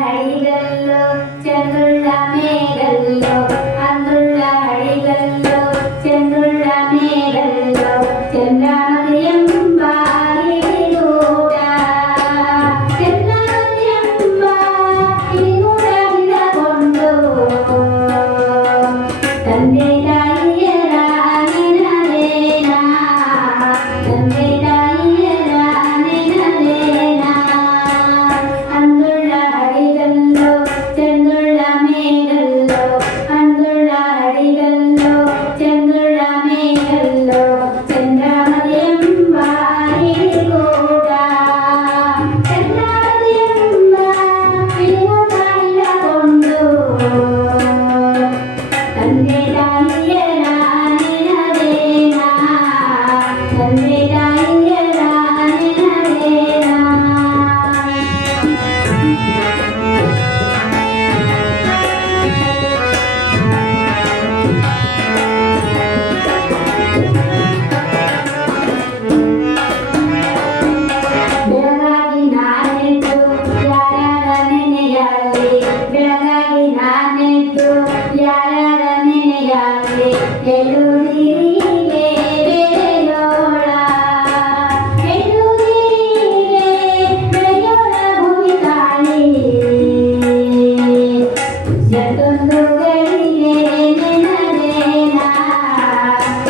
హడిగల్లో చంద్రుళ్ళ మేఘల్లో అందుళ్ళ హడిగల్లో చంద్రుళ్ళ మేఘల్లో చంద్రామయం బారిగూడ చంద్రామయం బారిగూడ ಹಿಡಕೊಂಡು ತಂದೆ ತಾಯಿಯರ ನೆನಲೇನಾ ತಂದೆ ತಾಯಿಯರ ನೆನಲೇನಾ అందుళ్ళ హడిగల్లో చంద్రుళ్ళ మేఘల్లో అందుళ్ళ హడిగల్లో చంద్రుళ్ళ మేఘల్లో చంద్రామయం బారిగూడ చంద్రామయం బారిగూడ ಹಿಡಕೊಂಡು ತಂದೆ ತಾಯಿಯರ ನೆನಲೇನಾ ತಂದೆ ತಾಯಿಯರ ನೆನಲೇನಾ ಬೆಳಗಾಗಿ ನಾನೆದ್ದು ಯಾರ್ಯಾರ ನೆನೆಯಾಗಲಿ ಬೆಳಗಾಗಿ ನಾನೆದ್ದು ಯಾರ್ಯಾರ ನೆನೆಯಾಗಲಿ ಎಳ್ಳುನೀರಿಗೆ ಬೆಳೆಯೋಳ ಎಳ್ಳುನೀರಿಗೆ ಬೆಳೆಯೋಳ ಭೂಮಿ ತಾಯಿ ಎಷ್ಟೊಂದು ಗಳಿಗೆ ನೆನಲೇನಾ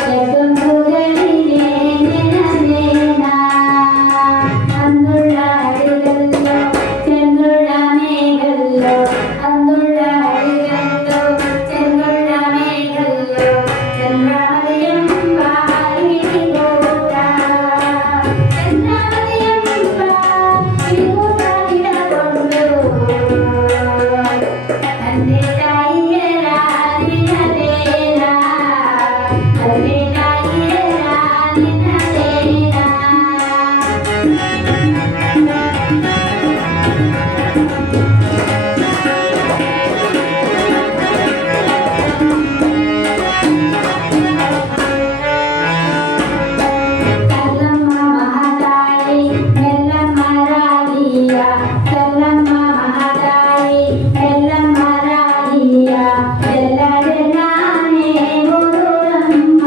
ಎಷ್ಟೊಂದು ಗಳಿಗೆ ನೆನಲೇನಾ అందుళ్ళ హడిగల్లో చంద్రుళ్ళ మేఘల్లో అందుళ్ళ హడిగల్లో చంద్రుళ్ళ మేఘల్లో చంద్రామయం బారిగూడ చంద్రామయం బారిగూడ ಹಿಡಕೊಂಡು ತಂದೆ ತಾಯಿಯರ ನೆನಲೇನಾ ತಂದೆ ತಾಯಿಯರ ನೆನಲೇನಾ కల్లమ్మ మహాతాయి ఎల్లమ్మ రాగియ కల్లమ్మ మహాతాయి ఎల్లమ్మ రాగియ ఎల్లడెల్లానే ఊరమ్మ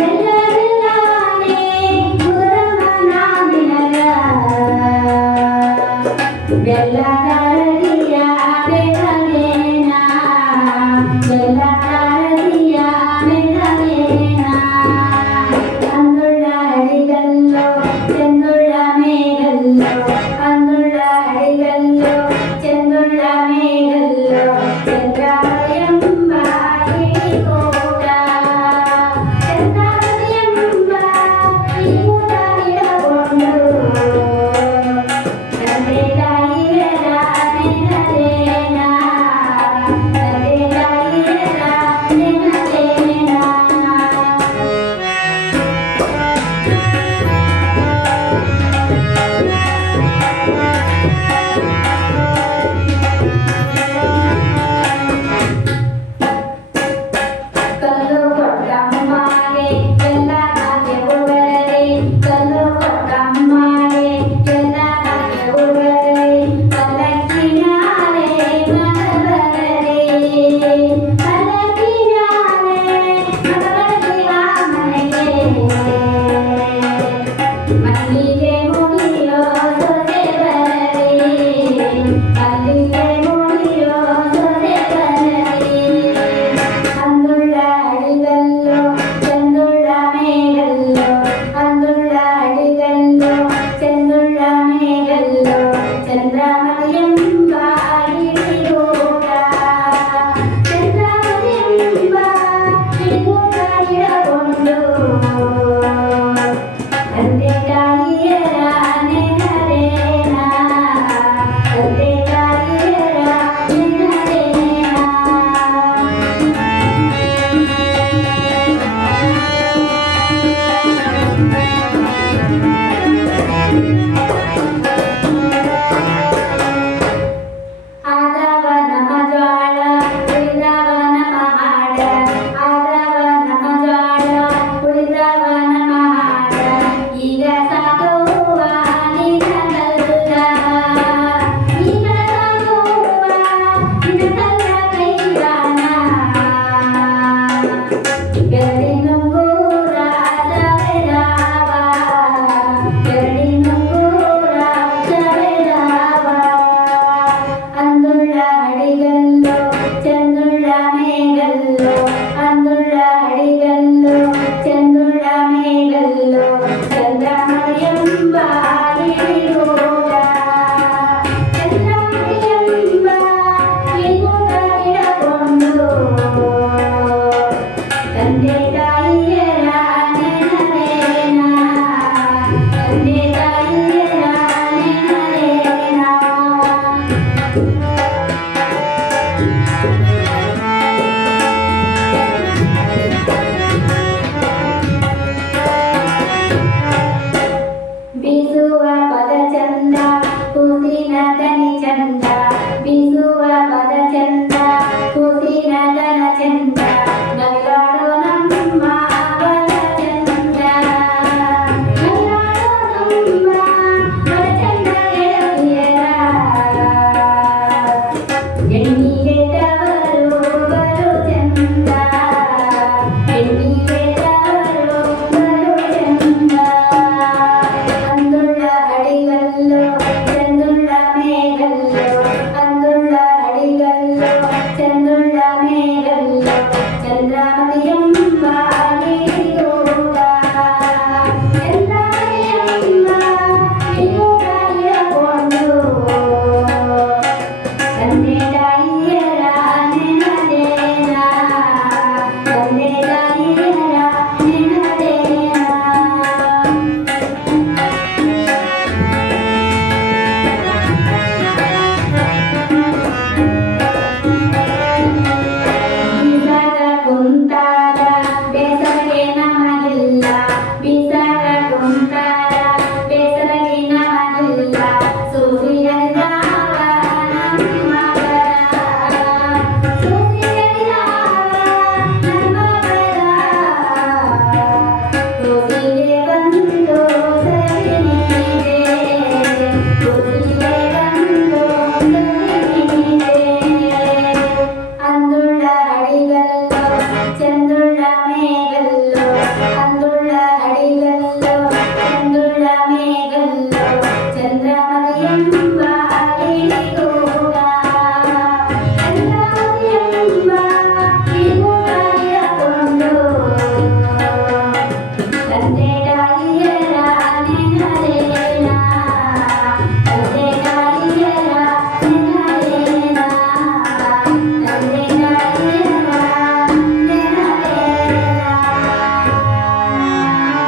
ఎల్లడెల్లానే ఊరమ్మ నామినగా ಬೆಲ್ಲಗಾರದಿಯ ಬೆಳಗೇನಾ ಬೆಲ್ಲಗಾರದಿಯ ಬೆಳಗೇನಾ అందుళ్ళ హడిగల్లో చంద్రుళ్ళ మేఘల్లో అందుళ్ళ హడిగల్లో చంద్రుళ్ళ మేఘల్లో చంద్రామయం బారిగూడ చంద్రామయం బారిగూడ ಹಿಡಕೊಂಡು ತಂದೆ ತಾಯಿಯರ ನೆನಲೇನಾ ತಂದೆ ತಾಯಿಯರ ನೆನಲೇನಾ ಕಲ್ಲು ಕೊಟ್ಟಮ್ಮಗೆ ಎಲ್ಲ ಭಾಗ್ಯವು ಬರಲಿ ಕಲ್ಲು ಕೊಟ್ಟಮ್ಮಗೆ ಎಲ್ಲ ಭಾಗ್ಯವು ಬರಲಿ ಚಂದ